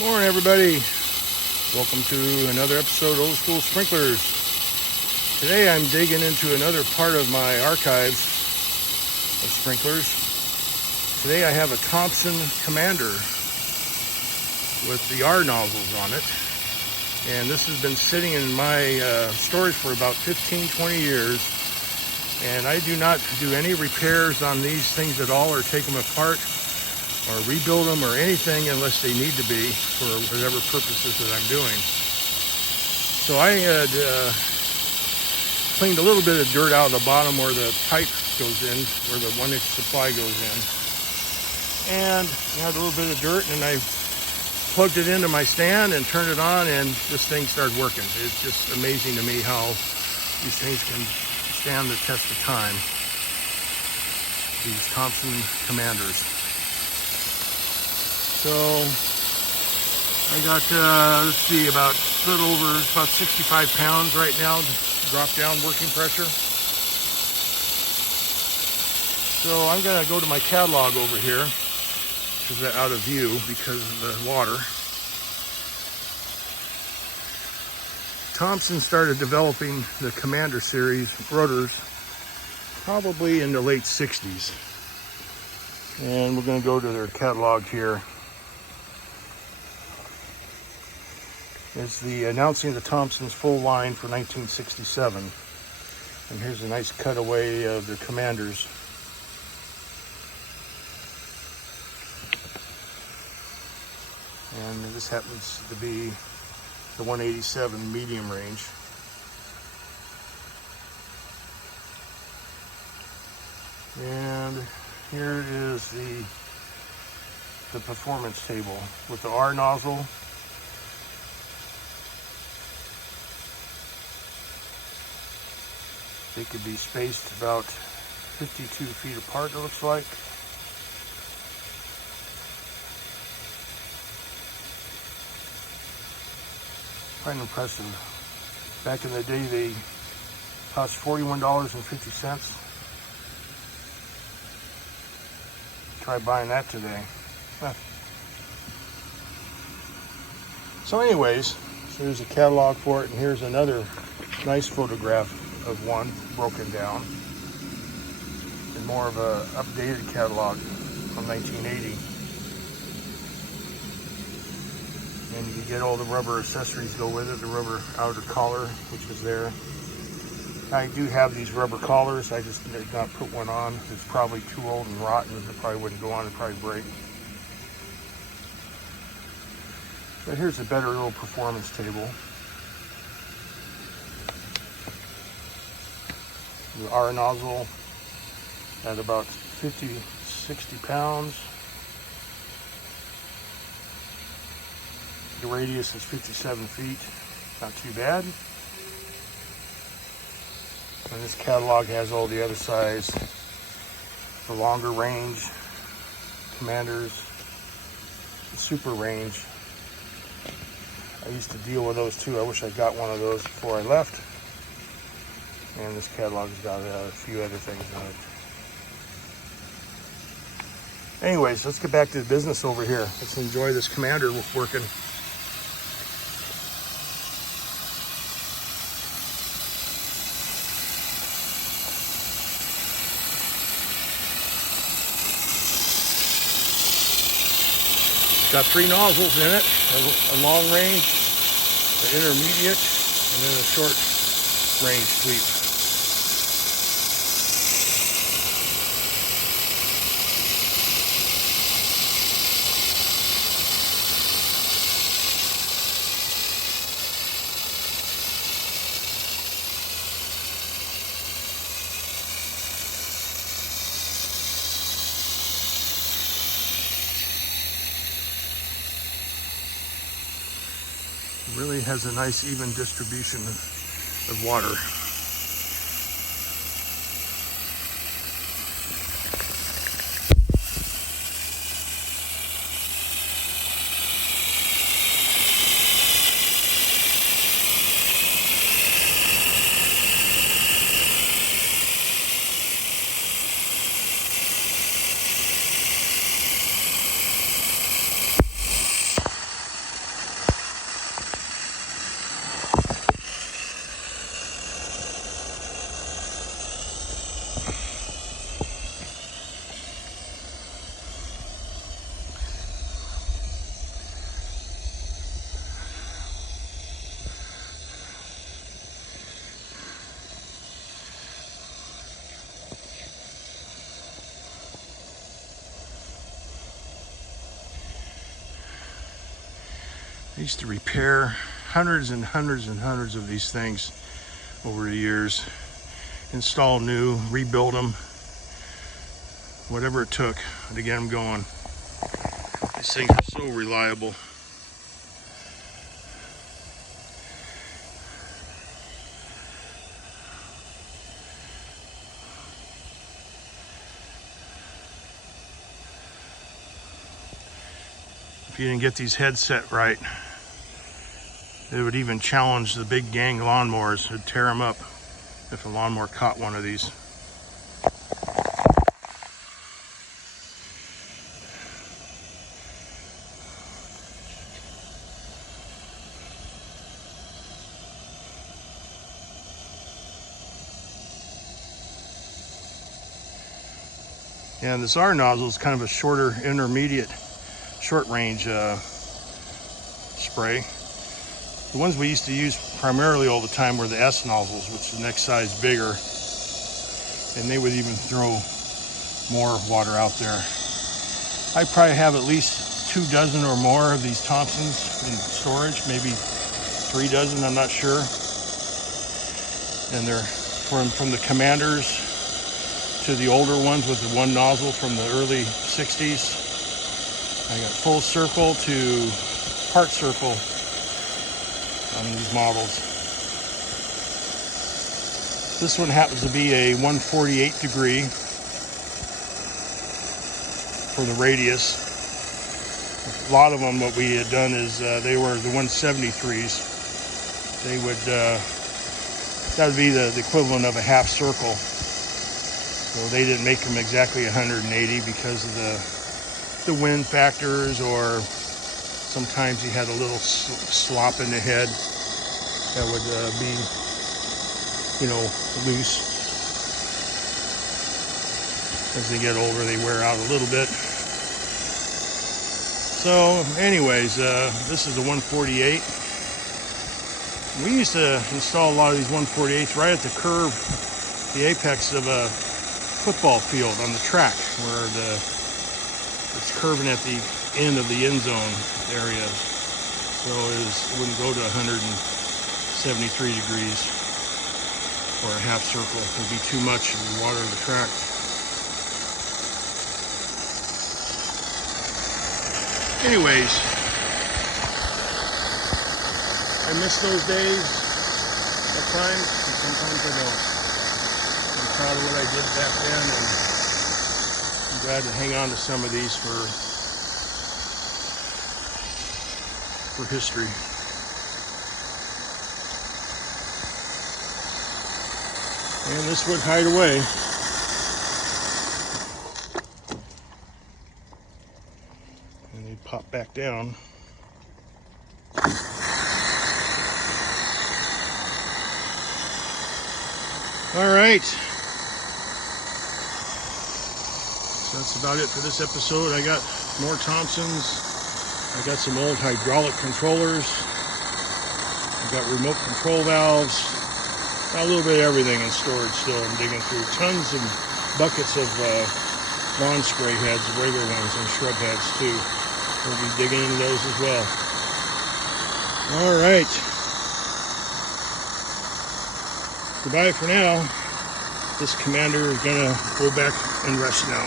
Morning, everybody. Welcome to another episode of Old School Sprinklers. Today I'm digging into another part of my archives of sprinklers. Today I have a Thompson Commander with the R nozzles on it. And this has been sitting in my storage for about 15-20 years. And I do not do any repairs on these things at all or take them apart or rebuild them or anything unless they need to be for whatever purposes that I'm doing. So I had cleaned a little bit of dirt out of the bottom where the pipe goes in, where the 1-inch supply goes in. And I had a little bit of dirt and I plugged it into my stand and turned it on and this thing started working. It's just amazing to me how these things can stand the test of time. These Thompson Commanders. So I got, let's see, about a little over, about 65 pounds right now, drop down working pressure. So I'm gonna go to my catalog over here, because they're out of view because of the water. Thompson started developing the Commander series rotors probably in the late 60s. And we're gonna go to their catalog here. Is the announcing the Thompson's full line for 1967. And here's a nice cutaway of the Commanders. And this happens to be the 187 medium range. And here is the performance table with the R nozzle. They could be spaced about 52 feet apart, it looks like. Quite impressive. Back in the day, they cost $41.50. Try buying that today. Huh. So anyways, so here's a catalog for it, and here's another nice photograph of one broken down, and more of a updated catalog from 1980. And you get all the rubber accessories go with it, the rubber outer collar, which is there. I do have these rubber collars, I just did not put one on. It's probably too old and rotten, it probably wouldn't go on, it'd probably break. But here's a better little performance table. The R nozzle at about 50-60 pounds. The radius is 57 feet, not too bad. And this catalog has all the other size, the longer range Commanders, the super range. I used to deal with those too. I wish I got one of those before I left. And this catalog's got a few other things in it. Anyways, let's get back to the business over here. Let's enjoy this Commander working. It's got 3 nozzles in it, a long range, an intermediate, and then a short range sweep. Really has a nice even distribution of water. I used to repair hundreds and hundreds and hundreds of these things over the years. Install new, rebuild them, whatever it took to get them going. These things are so reliable. If you didn't get these heads set right, it would even challenge the big gang lawnmowers. It would tear them up if a lawnmower caught one of these. Yeah, and this R nozzle is kind of a shorter, intermediate, short range spray. The ones we used to use primarily all the time were the S nozzles, which is the next size bigger, and they would even throw more water out there. I probably have at least 2 dozen or more of these Thompsons in storage, maybe 3 dozen, I'm not sure. And they're from the Commanders to the older ones with the one nozzle from the early 60s. I got full circle to part circle on these models. This one happens to be a 148 degree for the radius. A lot of them, what we had done is they were the 173s. They would, that would be the equivalent of a half circle. So they didn't make them exactly 180 because of the wind factors, or sometimes you had a little slop in the head that would be, you know, loose. As they get older, they wear out a little bit. So anyways, this is a 148. We used to install a lot of these 148s right at the curve, the apex of a football field on the track, where it's curving at the end of the end zone area. So it wouldn't go to 173 degrees for a half circle. It would be too much in the water of the track. Anyways, I miss those days at times, and sometimes I don't. I'm proud of what I did back then, and I'm glad to hang on to some of these for history. And this would hide away. And they pop back down. All right. So that's about it for this episode. I got more Thompsons. I got some old hydraulic controllers. I got remote control valves. Got a little bit of everything in storage still. I'm digging through tons of buckets of lawn spray heads, regular ones, and shrub heads too. We'll be digging into those as well. All right. Goodbye for now. This Commander is gonna go back and rest now.